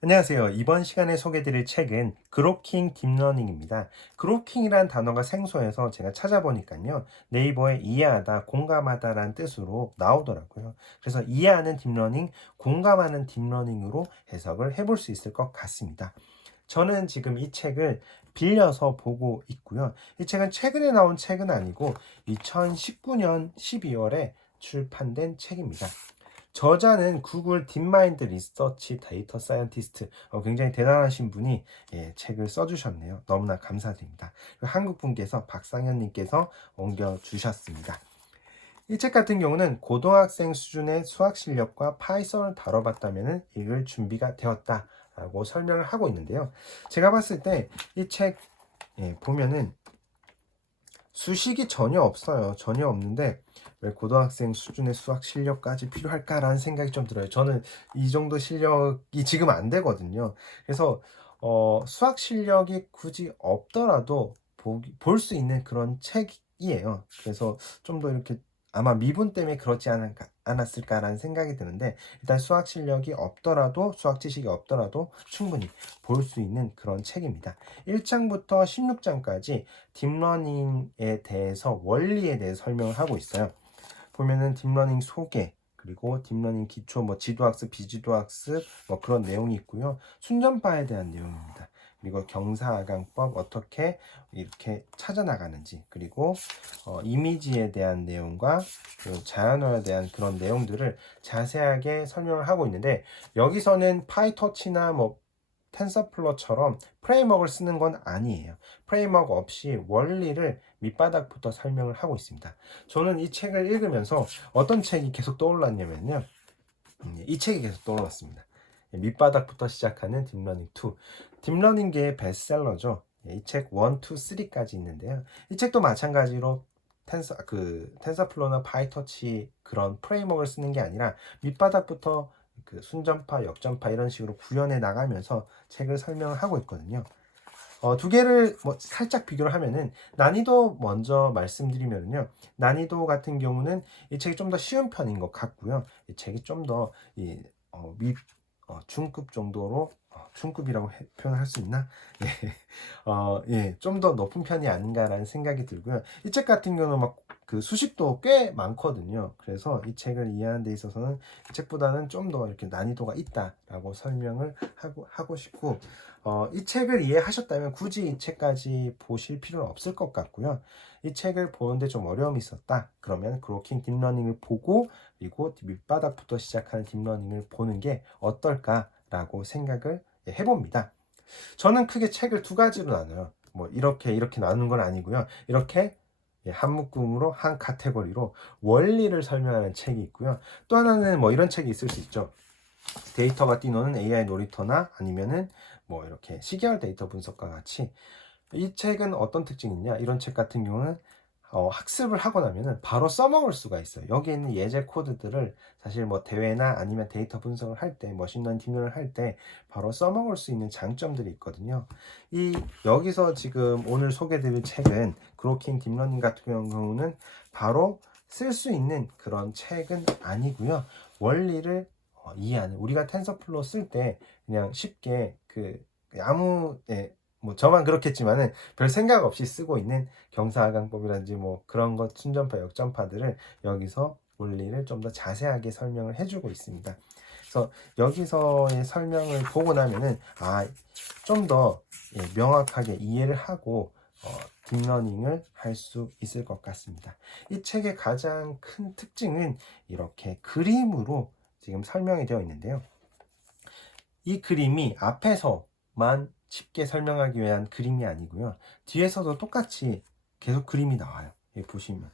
안녕하세요. 이번 시간에 소개드릴 책은 그로킹 딥러닝입니다. 그로킹이란 단어가 생소해서 제가 찾아보니까요. 네이버에 이해하다, 공감하다라는 뜻으로 나오더라고요. 그래서 이해하는 딥러닝, 공감하는 딥러닝으로 해석을 해볼 수 있을 것 같습니다. 저는 지금 이 책을 빌려서 보고 있고요. 이 책은 최근에 나온 책은 아니고 2019년 12월에 출판된 책입니다. 저자는 구글 딥마인드 리서치 데이터 사이언티스트, 굉장히 대단하신 분이 책을 써주셨네요. 너무나 감사드립니다. 한국 분께서 박상현님께서 옮겨주셨습니다. 이 책 같은 경우는 고등학생 수준의 수학 실력과 파이썬을 다뤄봤다면 읽을 준비가 되었다라고 설명을 하고 있는데요. 제가 봤을 때 이 책 보면은 수식이 전혀 없어요. 전혀 없는데 왜 고등학생 수준의 수학 실력까지 필요할까라는 생각이 좀 들어요. 저는 이 정도 실력이 지금 안 되거든요. 그래서 수학 실력이 굳이 없더라도 볼 수 있는 그런 책이에요. 그래서 좀 더 이렇게 아마 미분 때문에 그렇지 않았을까라는 생각이 드는데, 일단 수학 실력이 없더라도, 수학 지식이 없더라도 충분히 볼 수 있는 그런 책입니다. 1장부터 16장까지 딥러닝에 대해서, 원리에 대해서 설명을 하고 있어요. 보면은 딥러닝 소개, 그리고 딥러닝 기초, 지도학습, 비지도학습, 그런 내용이 있고요. 순전파에 대한 내용입니다. 그리고 경사하강법 어떻게 이렇게 찾아나가는지, 그리고 이미지에 대한 내용과 자연어에 대한 그런 내용들을 자세하게 설명을 하고 있는데, 여기서는 파이터치나 텐서플로처럼 프레임워크를 쓰는 건 아니에요. 프레임워크 없이 원리를 밑바닥부터 설명을 하고 있습니다. 저는 이 책을 읽으면서 어떤 책이 계속 떠올랐냐면요. 이 책이 계속 떠올랐습니다. 밑바닥부터 시작하는 딥러닝 2. 딥러닝계의 베스트셀러죠. 이 책 1, 2, 3까지 있는데요. 이 책도 마찬가지로 텐서플로나 파이터치 그런 프레임워크를 쓰는 게 아니라 밑바닥부터 순전파, 역전파 이런 식으로 구현해 나가면서 책을 설명을 하고 있거든요. 두 개를 살짝 비교를 하면은, 난이도 먼저 말씀드리면요. 난이도 같은 경우는 이 책이 좀 더 쉬운 편인 것 같고요. 이 책이 좀 더 중급 정도로, 중급이라고 표현할 수 있나? 좀 더 높은 편이 아닌가라는 생각이 들고요. 이 책 같은 경우는 그 수식도 꽤 많거든요. 그래서 이 책을 이해하는 데 있어서는 이 책보다는 좀 더 이렇게 난이도가 있다라고 설명을 하고 싶고, 이 책을 이해하셨다면 굳이 이 책까지 보실 필요는 없을 것 같고요. 이 책을 보는데 좀 어려움이 있었다. 그러면 그로킹 딥러닝을 보고, 그리고 밑바닥부터 시작하는 딥러닝을 보는 게 어떨까라고 생각을 해봅니다. 저는 크게 책을 두 가지로 나눠요. 이렇게 나누는 건 아니고요. 이렇게 한 묶음으로, 한 카테고리로 원리를 설명하는 책이 있고요. 또 하나는 이런 책이 있을 수 있죠. 데이터가 뛰노는 AI 놀이터나, 아니면은 이렇게 시계열 데이터 분석과 같이. 이 책은 어떤 특징이 있냐? 이런 책 같은 경우는 학습을 하고 나면은 바로 써먹을 수가 있어요. 여기 있는 예제 코드들을 사실 대회나 아니면 데이터 분석을 할 때, 머신러닝 딥러닝을 할 때 바로 써먹을 수 있는 장점들이 있거든요. 여기서 지금 오늘 소개드릴 책은, 그로킹 딥러닝 같은 경우는 바로 쓸 수 있는 그런 책은 아니고요. 원리를 이해하는, 우리가 텐서플로 쓸 때 그냥 쉽게 아무 저만 그렇겠지만은 별 생각 없이 쓰고 있는 경사하강법이라든지 그런 것, 순전파, 역전파들을 여기서 원리를 좀 더 자세하게 설명을 해주고 있습니다. 그래서 여기서의 설명을 보고 나면은 좀 더 명확하게 이해를 하고 딥러닝을 할 수 있을 것 같습니다. 이 책의 가장 큰 특징은 이렇게 그림으로 지금 설명이 되어 있는데요. 이 그림이 앞에서만 쉽게 설명하기 위한 그림이 아니고요. 뒤에서도 똑같이 계속 그림이 나와요. 보시면.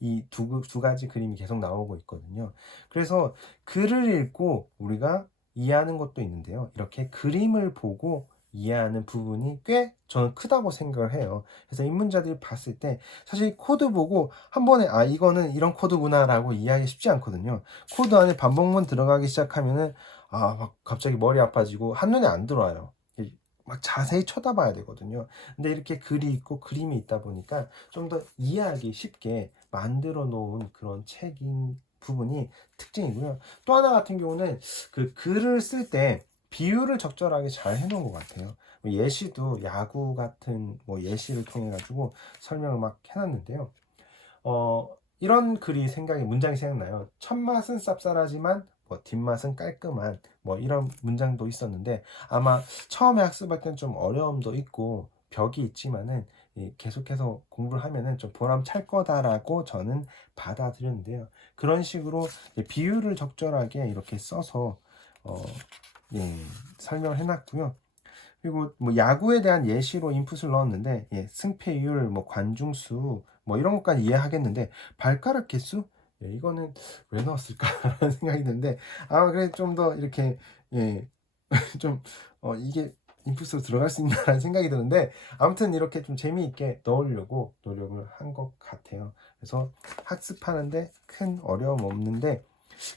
이 두 가지 그림이 계속 나오고 있거든요. 그래서 글을 읽고 우리가 이해하는 것도 있는데요. 이렇게 그림을 보고 이해하는 부분이 꽤 저는 크다고 생각을 해요. 그래서 입문자들이 봤을 때 사실 코드 보고 한 번에 이거는 이런 코드구나 라고 이해하기 쉽지 않거든요. 코드 안에 반복문 들어가기 시작하면은 막 갑자기 머리 아파지고 한눈에 안 들어와요. 막 자세히 쳐다봐야 되거든요. 근데 이렇게 글이 있고 그림이 있다 보니까 좀 더 이해하기 쉽게 만들어 놓은 그런 책인 부분이 특징이고요. 또 하나 같은 경우는 그 글을 쓸 때 비유를 적절하게 잘 해놓은 것 같아요. 예시도 야구 같은 뭐 예시를 통해 가지고 설명을 막 해놨는데요. 이런 글이 문장이 생각나요. 첫맛은 쌉쌀하지만 뭐 뒷맛은 깔끔한 뭐 이런 문장도 있었는데, 아마 처음에 학습할 때는 좀 어려움도 있고 벽이 있지만은 계속해서 공부를 하면은 좀 보람찰 거다라고 저는 받아들였는데요. 그런 식으로 비유를 적절하게 이렇게 써서 어, 예, 설명을 해놨고요. 그리고 뭐 야구에 대한 예시로 인풋을 넣었는데, 승패율, 뭐 관중수, 뭐 이런 것까지 이해하겠는데 발가락 개수? 이거는 왜 넣었을까라는 생각이 드는데, 그래 좀 더 이렇게 예, 좀 이게 인풋으로 들어갈 수 있나라는 생각이 드는데, 아무튼 이렇게 좀 재미있게 넣으려고 노력을 한 것 같아요. 그래서 학습하는데 큰 어려움 없는데,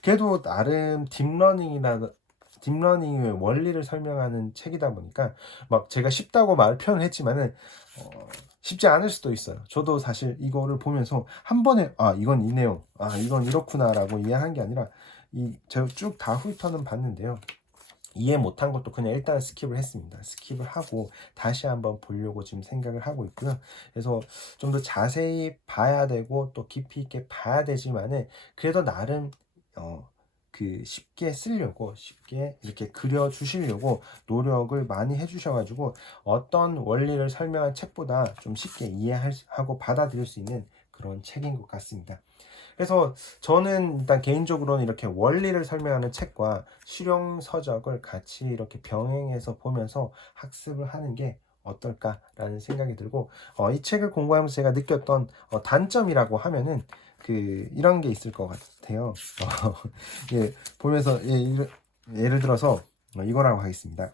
그래도 나름 딥러닝의 원리를 설명하는 책이다 보니까 막 제가 쉽다고 표현을 했지만은 쉽지 않을 수도 있어요. 저도 사실 이거를 보면서 한 번에 이건 이 내용, 이건 이렇구나라고 이해한 게 아니라 제가 쭉 다 훑어는 봤는데요. 이해 못한 것도 그냥 일단 스킵을 했습니다. 스킵을 하고 다시 한번 보려고 지금 생각을 하고 있고요. 그래서 좀 더 자세히 봐야 되고 또 깊이 있게 봐야 되지만은, 그래도 나름 쉽게 쓰려고, 쉽게 이렇게 그려 주시려고 노력을 많이 해 주셔가지고 어떤 원리를 설명한 책보다 좀 쉽게 이해하고 받아들일 수 있는 그런 책인 것 같습니다. 그래서 저는 일단 개인적으로는 이렇게 원리를 설명하는 책과 실용 서적을 같이 이렇게 병행해서 보면서 학습을 하는 게 어떨까라는 생각이 들고, 이 책을 공부하면서 제가 느꼈던 단점이라고 하면은 이런 게 있을 것 같아요. 보면서 예를 들어서 이거라고 하겠습니다.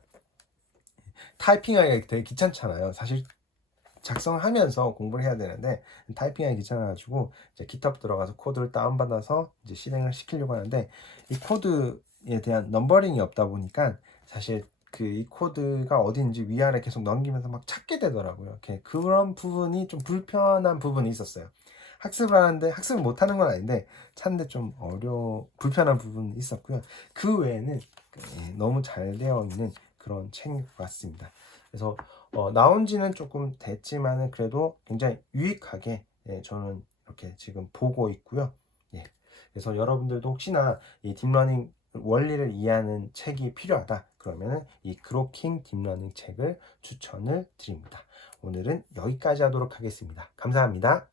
타이핑하기가 되게 귀찮잖아요. 사실 작성하면서 공부를 해야 되는데 타이핑하기 귀찮아가지고 이제 GitHub 들어가서 코드를 다운받아서 이제 실행을 시키려고 하는데, 이 코드에 대한 넘버링이 없다 보니까 사실 이 코드가 어딘지 위아래 계속 넘기면서 막 찾게 되더라고요. 그런 부분이 좀 불편한 부분이 있었어요. 학습을 하는데, 학습을 못하는 건 아닌데 찾는데 좀 불편한 부분이 있었고요. 그 외에는 너무 잘 되어 있는 그런 책인 것 같습니다. 그래서 나온 지는 조금 됐지만은 그래도 굉장히 유익하게 저는 이렇게 지금 보고 있고요. 예. 그래서 여러분들도 혹시나 이 딥러닝 원리를 이해하는 책이 필요하다 그러면은 이 그로킹 딥러닝 책을 추천을 드립니다. 오늘은 여기까지 하도록 하겠습니다. 감사합니다.